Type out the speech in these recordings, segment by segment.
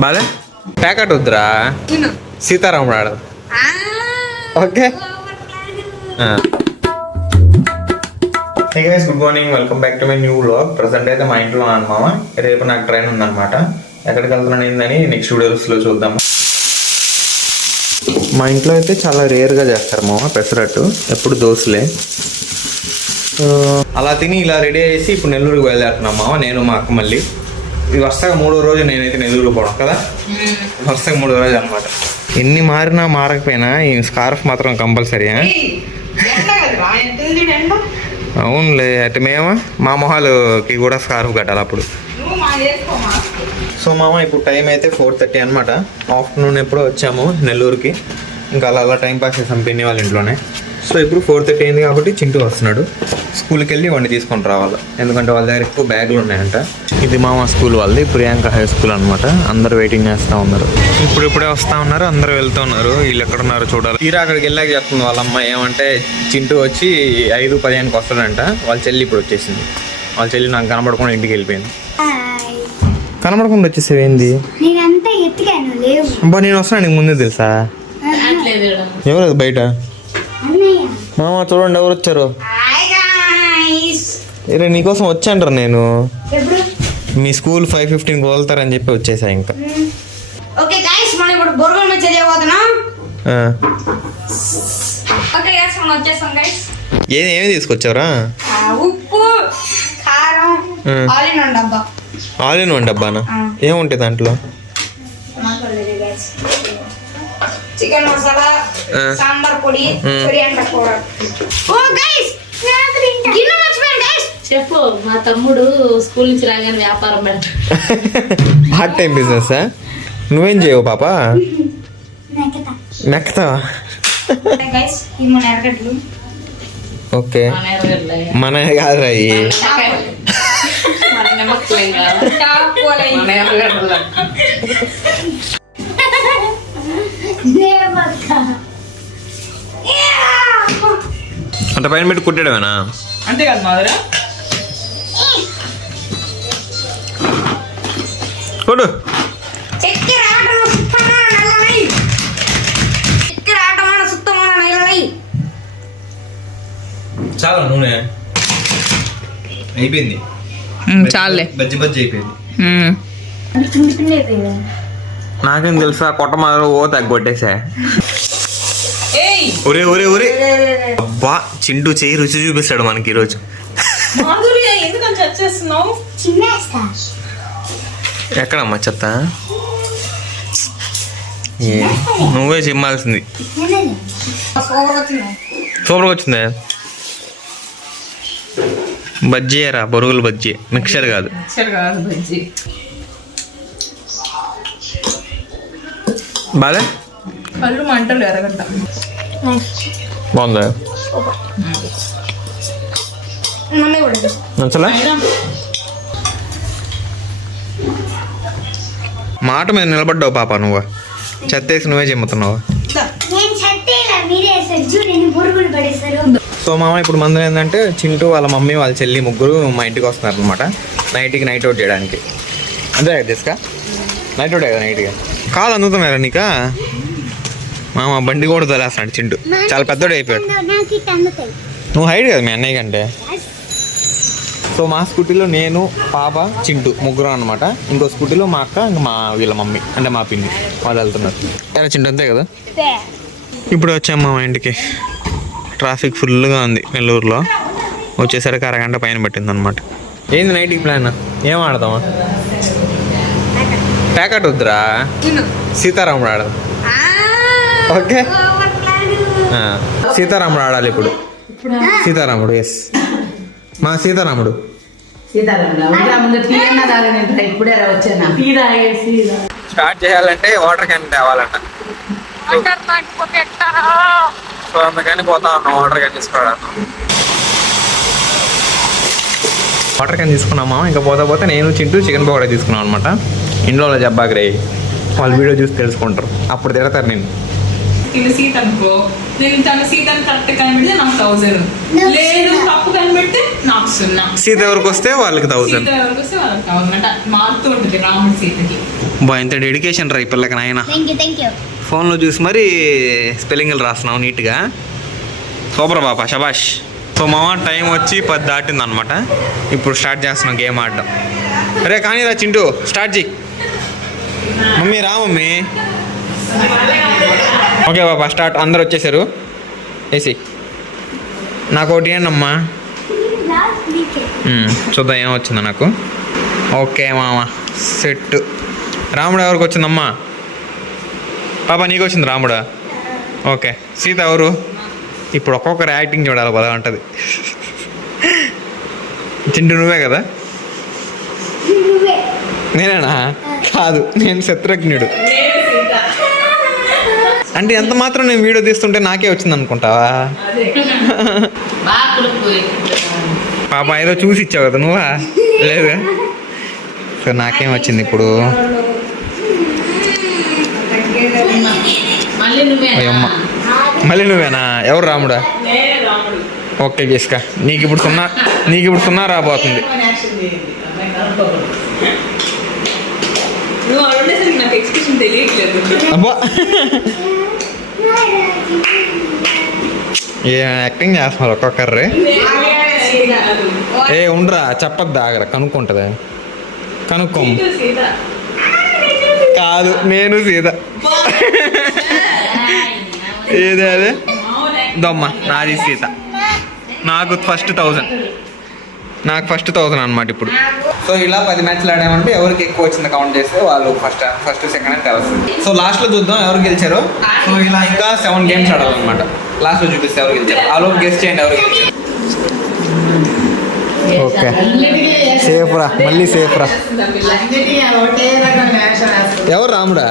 బాలే ప్యాకెట్ వద్దురా, సీతారాముడు ఆడదు. Okay good morning, welcome back to my new vlog. Present అయితే మా ఇంట్లో ఉన్నాను మామ. రేపు నాకు ట్రైన్ ఉందన్నమాట. ఎక్కడికి వెళ్తున్నాను ఏందని నెక్స్ట్ వీడియోస్లో చూద్దాము. మా ఇంట్లో అయితే చాలా రేర్గా చేస్తారు మామ పెసరట్టు, ఎప్పుడు దోశలే. అలా తిని ఇలా రెడీ అయ్యేసి ఇప్పుడు నెల్లూరుకి బయలుదేరుతున్నాం మామ, నేను మా అక్క. మళ్ళీ ఇది వస్తాగా 3వ రోజు నేనైతే నెల్లూరు పోవడం కదా, వస్తాగా 3వ రోజు అనమాట. ఎన్ని మారినా మారకపోయినా ఈ స్కార్ఫ్ మాత్రం కంపల్సరీ. అవునులే, అటు మేము మా మొహాలుకి కూడా స్కార్ఫ్ కట్టాలి అప్పుడు. సో మామ ఇప్పుడు టైం అయితే 4:30 అనమాట. ఆఫ్టర్నూన్ ఎప్పుడో వచ్చాము నెల్లూరుకి. ఇంకా అలా టైం పాస్ చేసాం పిన్ని వాళ్ళ ఇంట్లోనే. సో ఇప్పుడు 4:30 అయింది కాబట్టి చింటూ వస్తున్నాడు. స్కూల్కి వెళ్ళి వండి తీసుకొని రావాలి, ఎందుకంటే వాళ్ళ దగ్గర ఎక్కువ బ్యాగులు ఉన్నాయంట. ఇది మామ స్కూల్ వాళ్ళది, ప్రియాంక హై స్కూల్ అనమాట. అందరు వెయిటింగ్ చేస్తూ ఉన్నారు. ఇప్పుడే వస్తూ ఉన్నారు, అందరూ వెళ్తూ ఉన్నారు. వీళ్ళు ఎక్కడ ఉన్నారో చూడాలి. తీరా అక్కడికి వెళ్ళాక చెప్తుంది వాళ్ళ అమ్మ ఏమంటే, చింటూ వచ్చి 5:15కి వస్తాడంట. వాళ్ళ చెల్లి ఇప్పుడు వచ్చేసింది. వాళ్ళ చెల్లి నాకు కనబడకుండా ఇంటికి వెళ్ళిపోయింది. కనబడకుండా వచ్చేసేవేంది? అబ్బా నేను వస్తాను, నీకు ముందే తెలుసా? ఎవరు బయట? మామ చూడండి ఎవరు వచ్చారు. నీకోసం వచ్చాంటారు నేను. మీ స్కూల్ 5:15కి వదులుతారని చెప్పి వచ్చేసా. ఇంకా ఏమి తీసుకొచ్చారా? ఉప్పు, కారం, ఆల్ ఇన్ వన్ డబ్బానా? ఏముంటాయి దాంట్లో? చికెన్ మసాలా, సాంబార్ పొడి, కొరియాండర్ పౌడర్. ఓ గైస్, గిన్నె మర్చిపోయాను గైస్. చెప్పు, మా తమ్ముడు స్కూల్ నుంచి రాగానే వ్యాపారం పెడతాడు. Part time business. నువ్వేం చేయవు పాప? మెక్కతావా? గైస్ ఈ మన ఎరగడ్లు. ఓకే, మన కాదురా ఇవి. అంటే పైన పెట్టి కుట్టడమేనా? అంతే కదా మాధుర. కొడు చాలా నూనె అయిపోయింది. చాలే, బజ్జి బజ్జి అయిపోయింది. నాకేం తెలుసా, కొట్ట మాత్రం ఓ తగ్గొట్టేసా. ఒరే ఒరే ఒరే, అబ్బా చింటూ చెయ్యి రుచి చూపిస్తాడు మనకి ఈరోజు. ఎక్కడమ్మా చెత్త? నువ్వే చిమ్మాల్సింది. సూపర్గా వచ్చిందే. బజ్జీరా, బొరుగులు బజ్జీ, మిక్చర్ కాదు. బాగా కళ్ళు మంటలు ఎరగంట. బాగుందా? నచ్చలా? మాట మీద నిలబడ్డావు పాప. నువ్వు చెత్తేసి నువ్వే చిమ్ముతున్నావు. సో మామ ఇప్పుడు మందు ఏంటంటే, చింటూ వాళ్ళ మమ్మీ వాళ్ళ చెల్లి ముగ్గురు మా ఇంటికి వస్తున్నారు అనమాట. నైట్కి నైట్ అవుట్ చేయడానికి. అంతే కదా తీసుకా? నైట్ అవుట్ కదా నైట్గా. కాలు అందుతున్నారా నీకా? మామ బండి కూడా తోలేస్తున్నాడు చింటూ. చాలా పెద్దోడు అయిపోయాడు. నువ్వు హైట్ కదా మీ అన్నయ్య కంటే. సో మా స్కూటీలో నేను, పాప, చింటూ ముగ్గురు అనమాట. ఇంకో స్కూటీలో మా అక్క, ఇంకా వీళ్ళ మమ్మీ అంటే మా పిన్ని వాళ్ళు వెళ్తున్నారు. ఎలా చింటూ అంతే కదా. ఇప్పుడు వచ్చాము మా ఇంటికి. ట్రాఫిక్ ఫుల్గా ఉంది నెల్లూరులో. వచ్చేసరికి అరగంట పైన పట్టింది అనమాట. ఏంది నైట్కి ప్లాన్? ఏం ఆడదామా? ప్యాకెట్ వద్దురా, సీతారాముడు ఆడదాం. ఓకే సీతారాముడు ఆడాలి ఇప్పుడు. సీతారాముడు, ఎస్ మా సీతారాముడు. స్టార్ట్ చేయాలంటే వాటర్ క్యాన్ తేవాలంట. సో అందుకని పోతా ఉన్నాం వాటర్ క్యాన్ తీసుకోవడానికి. వాటర్ క్యాన్ తీసుకున్నామా. ఇంకా పోతే నేను చింటూ చికెన్ పకోడా తీసుకున్నాం అనమాట. ఇంట్లో జబ్బాగ్రే వాళ్ళు వీడియో చూసి తెలుసుకుంటారు, అప్పుడు తిడతారు నేను. ఇలా సీట్ అనుకో, నేను తన సీట్ అని కరెక్ట్ కనిపెడితే నాకు 1000, లేదు తప్పు కనిపెడితే నాకు 0. సీత ఎవరికి వస్తే వాళ్ళకి 1000. సీత ఎవరికి వస్తే వాళ్ళకి 1000 అంటే మారుతూ ఉంటుంది రాముడి సీతకి. బా ఇంత డెడికేషన్ రా ఈ పిల్లకి నాయన. థ్యాంక్ యూ ఫోన్లో చూసి మరి స్పెల్లింగ్లు రాస్తున్నావు నీట్గా. సూపర్ బాపా, శబాష్. సో మామ టైం వచ్చి 10 దాటింది అనమాట. ఇప్పుడు స్టార్ట్ చేస్తున్నాం గేమ్ ఆడడం. అరే కానీ రా చింటూ, స్టార్ట్ చెయ్యి. మమ్మీ రా మమ్మీ. ఓకే బాబా స్టార్ట్. అందరు వచ్చేసారు. ఏసీ నాకు ఒకటి ఏంటి అమ్మా. చూద్దాం ఏం వచ్చిందో నాకు. ఓకే మామ సెట్. రాముడు ఎవరికి వచ్చిందమ్మా? పాపా నీకు వచ్చింది రాముడా? ఓకే. సీత ఎవరు? ఇప్పుడు ఒక్కొక్కరు యాక్టింగ్ చూడాలి బాగా ఉంటుంది. చింటూ నువ్వే కదా? నేనేనా? కాదు, నేను శత్రుఘ్నుడు. అంటే ఎంత మాత్రం నేను వీడియో తీస్తుంటే నాకే వచ్చింది అనుకుంటావా? బాగా కులుకుపోయి. పాప ఏదో చూసి ఇచ్చావు కదా నువ్వా? లేదా? సో నాకేం వచ్చింది ఇప్పుడు? మళ్ళీ నువ్వే. అయ్యమ్మ మళ్ళీ నువ్వేనా? ఎవరు రాముడా? ఓకే గీస్కా. నీకు ఇప్పుడు 0 రాబోతుంది. నువ్వు అడుగునేసరికి నాకు ఎక్స్ప్రెషన్ తెలియట్లేదు. అబ్బా ఏ యాక్టింగ్ చేస్తున్నారు ఒక్కొక్కర్రే. ఏ ఉండరా చెప్పద్దు, ఆగరా కనుక్కుంటుంది. కనుక్కో. కాదు నేను సీత. ఏదే అదే దమ్మ నాది సీత. నాకు ఫస్ట్ 1000. నాకు ఫస్ట్ 1000 అనమాట ఇప్పుడు. సో ఇలా 10 మ్యాచ్లు ఆడామంటే ఎవరికి ఎక్కువ వచ్చింది కౌంట్ చేస్తే వాళ్ళు ఫస్ట్ సెకండ్ అని తెలుస్తుంది. సో లాస్ట్లో చూద్దాం ఎవరు గెలిచారో. సో ఇలా ఇంకా 7 గేమ్స్ ఆడాలన్నమాట. లాస్ట్లో చూపిస్తే ఎవరు గెలిచారు. ఆ లోపు గెస్ట్ చేయండి ఎవరు గెలిచారు. ఓకే సేఫ్ రా, మళ్ళీ సేఫ్ రా. ఎవరు రాముడా?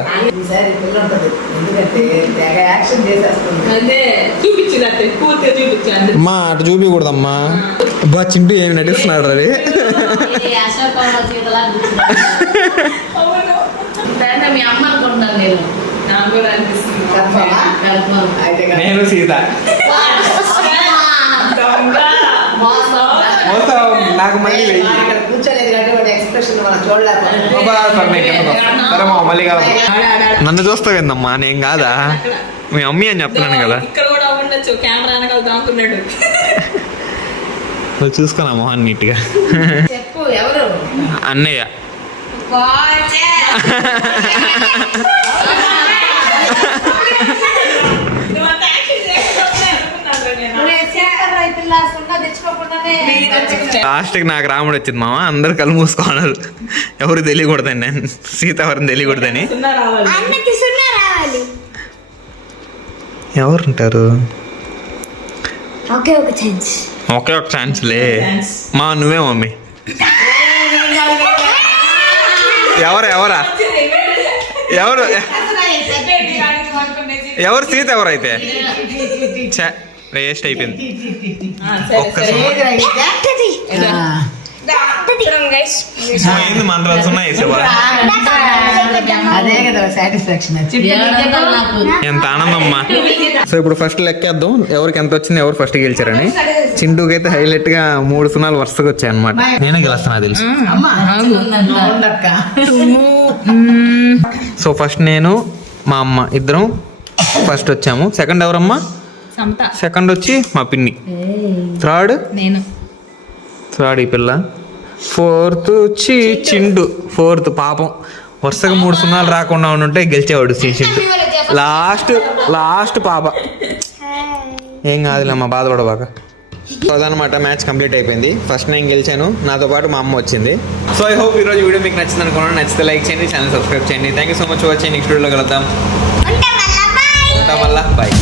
అదే చూపించింది పూర్తిగా చూపించాను. అమ్మా అటు చూపించకూడదమ్మా. బా చింటూ ఏమి నటిస్తున్నాడు రే. మీ అమ్మ అనుకుంటున్నాను నేను. నాకు కూడా అనిపిస్తుంది. నేను సీత. నాకు మళ్ళీ మళ్ళీ కాదు. నన్ను చూస్తావేందమ్మా? నేను కాదా? మీ అమ్మీ అని చెప్తున్నాను కదా. ఇక్కడ కూడా ఉండొచ్చు, కెమెరా వెనకాల దాక్కున్నాడు. నువ్వు చూసుకున్నా మొహన్ నీట్గా. చెప్పు ఎవరు? అన్నయ్య. లాస్ట్కి నాకు రాముడు వచ్చింది మామ. అందరు కళ్ళు మూసుకోన్నారు, ఎవరు తెలియకూడదని. నేను సీత ఎవరిని తెలియకూడదని. ఎవరు ఉంటారు? ఒకే ఒక ఛాన్స్లే మా. నువ్వే మమ్మీ. ఎవరా ఎవరు సీత ఎవరైతే వేస్ట్ అయిపోయింది. ఏంది మంత్రాలు ఉన్నాయి ఎంత ఆనందమ్మా. సో ఇప్పుడు ఫస్ట్ లెక్కేద్దాం ఎవరికి ఎంత వచ్చింది, ఎవరు ఫస్ట్ గెలిచారని. చింటూకి అయితే హైలైట్ గా 3 సున్నాలు వరుసగా వచ్చాయి అనమాట. నేనే గెలుస్తున్నా తెలుసు. సో ఫస్ట్ నేను మా అమ్మ ఇద్దరం ఫస్ట్ వచ్చాము. సెకండ్ ఎవరమ్మా? సెకండ్ వచ్చి మా పిన్ని. థర్డ్ నేను. థర్డ్ ఈ పిల్ల. ఫోర్త్ వచ్చి చిండు. ఫోర్త్ పాపం వరుసగా 3 సున్నాలు రాకుండా ఉంటే గెలిచేవాడు చిండు. లాస్ట్ పాప. ఏం కాదులేమ్మా, బాధపడబాక. సో అదనమాట మ్యాచ్ కంప్లీట్ అయిపోయింది. ఫస్ట్ నేను గెలిచాను, నాతో పాటు మా అమ్మ వచ్చింది. సో ఐ హోప్ ఈరోజు వీడియో మీకు నచ్చింది అనుకున్నాను. నచ్చితే లైక్ చేయండి, ఛానల్ సబ్స్క్రైబ్ చేయండి. Thank you so much for watching. Next వీడియోలో కలుద్దాం. ఉంటాం మళ్ళా, బాయ్.